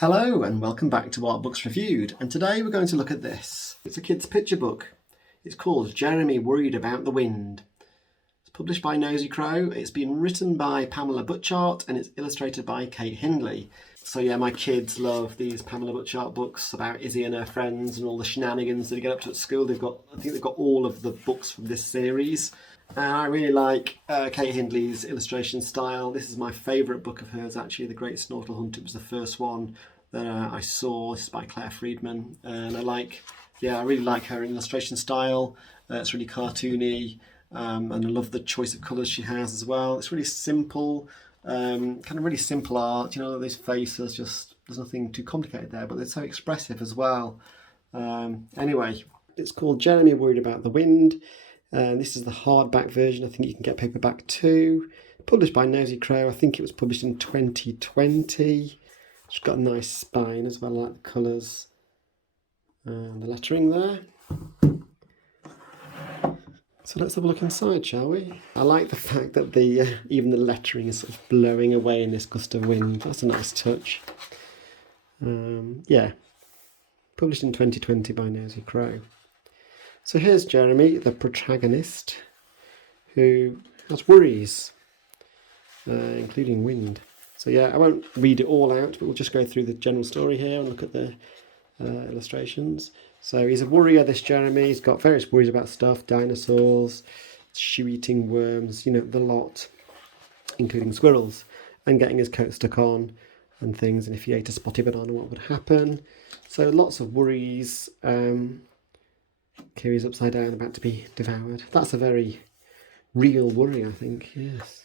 Hello and welcome back to Art Books Reviewed, and today we're going to look at this. It's a kid's picture book. It's called Jeremy Worried About the Wind. It's published by Nosy Crow. It's been written by Pamela Butchart and it's illustrated by Hindley. So yeah, my kids love these Pamela Butchart books about Izzy and her friends and all the shenanigans that they get up to at school. I think they've got all of the books from this series. And I really like Kate Hindley's illustration style. This is my favourite book of hers, actually, The Great Snorkel Hunt. It was the first one that I saw. This is by Claire Friedman. And I really like her illustration style. It's really cartoony. And I love the choice of colours she has as well. It's really simple, kind of really simple art. You know, these faces, there's nothing too complicated there, but they're so expressive as well. Anyway, it's called Jeremy Worried About the Wind. This is the hardback version. I think you can get paperback too. Published by Nosy Crow. I think it was published in 2020. It's got a nice spine as well. I like the colours and the lettering there. So let's have a look inside, shall we? I like the fact that even the lettering is sort of blowing away in this gust of wind. That's a nice touch. Yeah, published in 2020 by Nosy Crow. So here's Jeremy, the protagonist, who has worries, including wind. So yeah, I won't read it all out, but we'll just go through the general story here and look at the illustrations. So he's a worrier, this Jeremy. He's got various worries about stuff, dinosaurs, shoe-eating worms, you know, the lot, including squirrels, and getting his coat stuck on and things. And if he ate a spotty banana, what would happen? So lots of worries. Kiri's upside down, about to be devoured. That's a very real worry, I think, yes.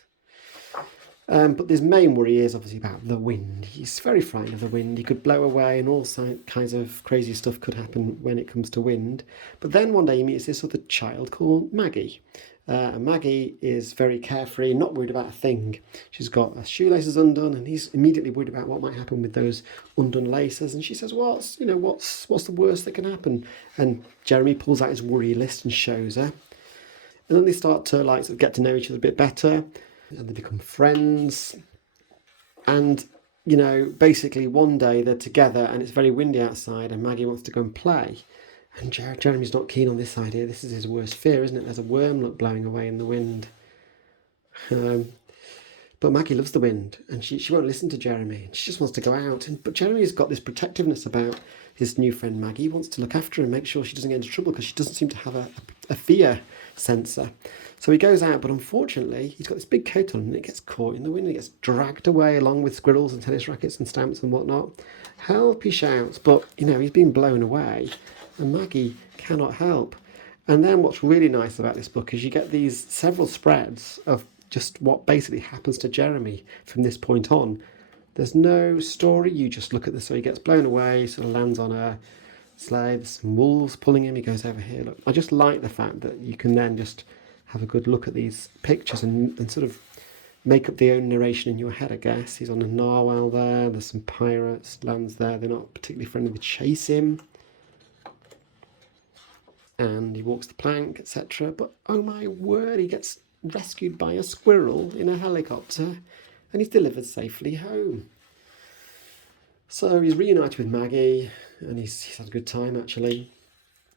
But his main worry is obviously about the wind. He's very frightened of the wind. He could blow away and all kinds of crazy stuff could happen when it comes to wind. But then one day he meets this other child called Maggie. And Maggie is very carefree, not worried about a thing. She's got her shoelaces undone and he's immediately worried about what might happen with those undone laces. And she says, what's the worst that can happen? And Jeremy pulls out his worry list and shows her. And then they start to sort of get to know each other a bit better. And they become friends. And, you know, basically one day they're together and it's very windy outside and Maggie wants to go and play. And Jeremy's not keen on this idea. This is his worst fear, isn't it? There's a worm blowing away in the wind. But Maggie loves the wind and she won't listen to Jeremy. She just wants to go out. But Jeremy's got this protectiveness about his new friend Maggie. He wants to look after her and make sure she doesn't get into trouble because she doesn't seem to have a fear sensor. So he goes out, but unfortunately he's got this big coat on and it gets caught in the wind. It gets dragged away along with squirrels and tennis rackets and stamps and whatnot. Help, he shouts, but you know, he's been blown away and Maggie cannot help. And then what's really nice about this book is you get these several spreads of just what basically happens to Jeremy from this point on. There's no story, you just look at this. So he gets blown away, sort of lands on a sleigh, there's some wolves pulling him, he goes over here. Look, I just like the fact that you can then just have a good look at these pictures and sort of make up the own narration in your head, I guess. He's on a narwhal there, there's some pirates, lands there, they're not particularly friendly, they chase him. And he walks the plank, etc. But oh my word, he gets rescued by a squirrel in a helicopter and he's delivered safely home. So he's reunited with Maggie and he's had a good time, actually.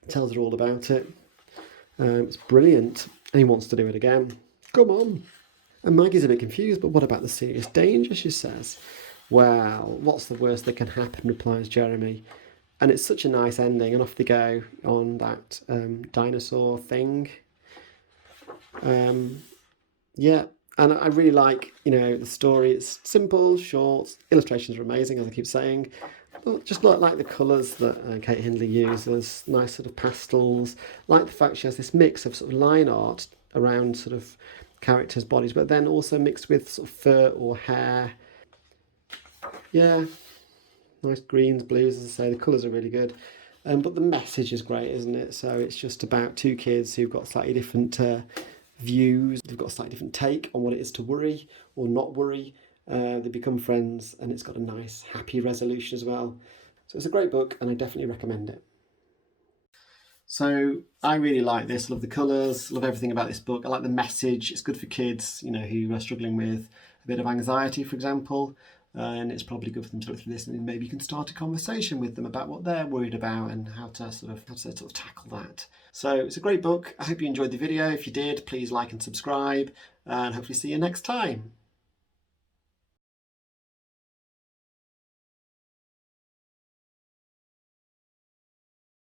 Tells her all about it. It's brilliant and he wants to do it again. Come on. And Maggie's a bit confused, but what about the serious danger, she says. Well, what's the worst that can happen, replies Jeremy. And it's such a nice ending, and off they go on that dinosaur thing. Yeah, and I really like, you know, the story. It's simple, short, illustrations are amazing, as I keep saying. Just like the colours that Kate Hindley uses, nice sort of pastels. Like the fact she has this mix of sort of line art around sort of characters' bodies, but then also mixed with sort of fur or hair. Yeah. Nice greens, blues, as I say, the colours are really good. But the message is great, isn't it? So it's just about two kids who've got slightly different views. They've got a slightly different take on what it is to worry or not worry. They become friends and it's got a nice, happy resolution as well. So it's a great book and I definitely recommend it. So I really like this, love the colours, love everything about this book. I like the message, it's good for kids, you know, who are struggling with a bit of anxiety, for example. and it's probably good for them to look through this, and maybe you can start a conversation with them about what they're worried about and how to sort of tackle that. So it's a great book. I hope you enjoyed the video. If you did, please like and subscribe, and hopefully see you next time.